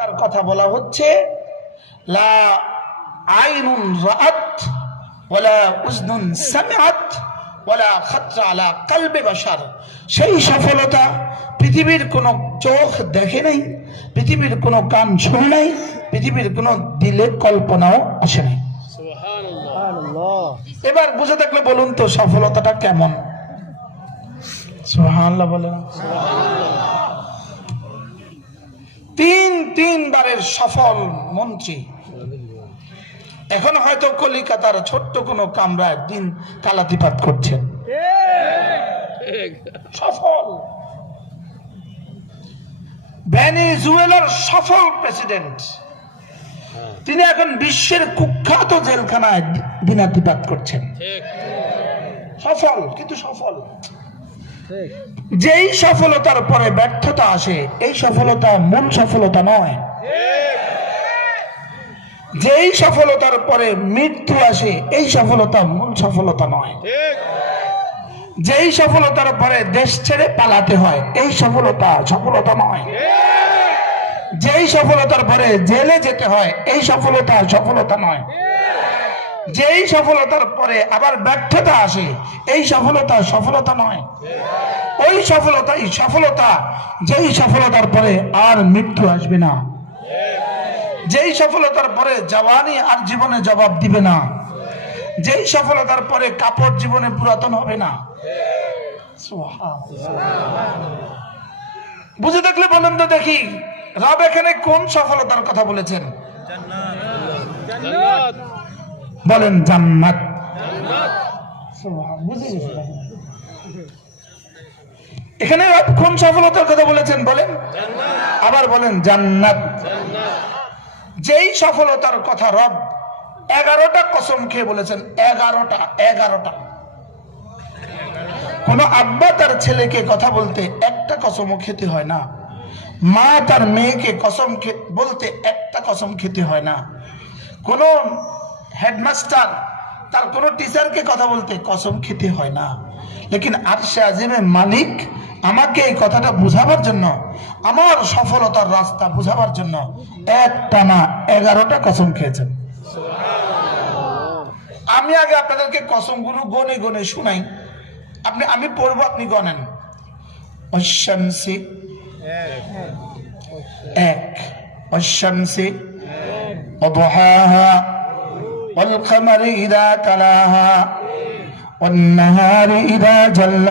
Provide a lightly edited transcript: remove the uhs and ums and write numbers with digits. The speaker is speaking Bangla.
তার কথা বলা হচ্ছে লা আইনুন রাআত ওয়ালা উযনুন সামিআত ওয়ালা খাতরা আলা কলবে বাশার। সেই সফলতা পৃথিবীর কোনো চোখ দেখে নাই, পৃথিবীর কোনো কান শুনে নাই, পৃথিবীর কোনো দিলে কল্পনাও আসে নাই। এবার বুঝে থাকলে বলুন তো সফলতাটা কেমন? সুবহানাল্লাহ বলেন। তিনবারের সফল মন্ত্রী, এখন হয়তো কলিকাতার ছোট্ট কোনো কামরায় দিন কালাতিপাত করছেন। সফল ভেনেজুয়েলার সফল প্রেসিডেন্ট, তিনি এখন বিশ্বের কুখ্যাত জেলখানায় দিনাতিপাত করছেন। সফল, কিন্তু সফল। যেই সফলতার পরে ব্যর্থতা আসে, এই সফলতা মূল সফলতা নয়। যেই সফলতার পরে মৃত্যু আসে, এই সফলতা মূল সফলতা নয়। যেই সফলতার পরে দেশ ছেড়ে পালাতে হয়, এই সফলতা নয়। যেই সফলতার পরে জেলে যেতে হয়, এই সফলতা নয়। যেই সফলতার পরে আবার ব্যর্থতা আসে, এই সফলতা নয়। ওই সফলতাই সফলতা যেই সফলতার পরে আর মৃত্যু আসবে না, যেই সফলতার পরে জওয়ানি আর জীবনে জবাব দিবে না, যেই সফলতার পরে কাপড় জীবনে পুরাতন হবে না। বুঝে দেখলে বলেন তো দেখি, রব এখানে কোন সফলতার কথা বলেছেন? বলেন জান্নাত। এখানে রব কোন সফলতার কথা বলেছেন? বলেন, আবার বলেন জান্নাত। যেই সফলতার কথা রব 11টা কসম খেয়ে বলেছেন, 11টা। কোন আব্বা তার ছেলেকে কথা বলতে একটা কসমও খেতে হয় না, মা তার মেয়েকে কসম বলতে একটা কসম খেতে হয় না, কোন হেডমাস্টার তার কোন টিচারকে কথা বলতে কসম খেতে হয় না। লেকিন আরশে আজিমে মালিক আমাকে এই কথাটা বুঝাবার জন্য, আমার সফলতার রাস্তা বুঝাবার জন্য একটা না 11টা কসম খেয়েছেন। আমি আগে আপনাদেরকে কসমগুলো গনে গনে শুনাই, আমি পড়বো, আপনি গনেন। অশামসি এক, অশামসি ওয়াদুহাহা ওয়াল কমারি ইযা তালাহা ওয়ান নাহারি ইযা জাল্লা।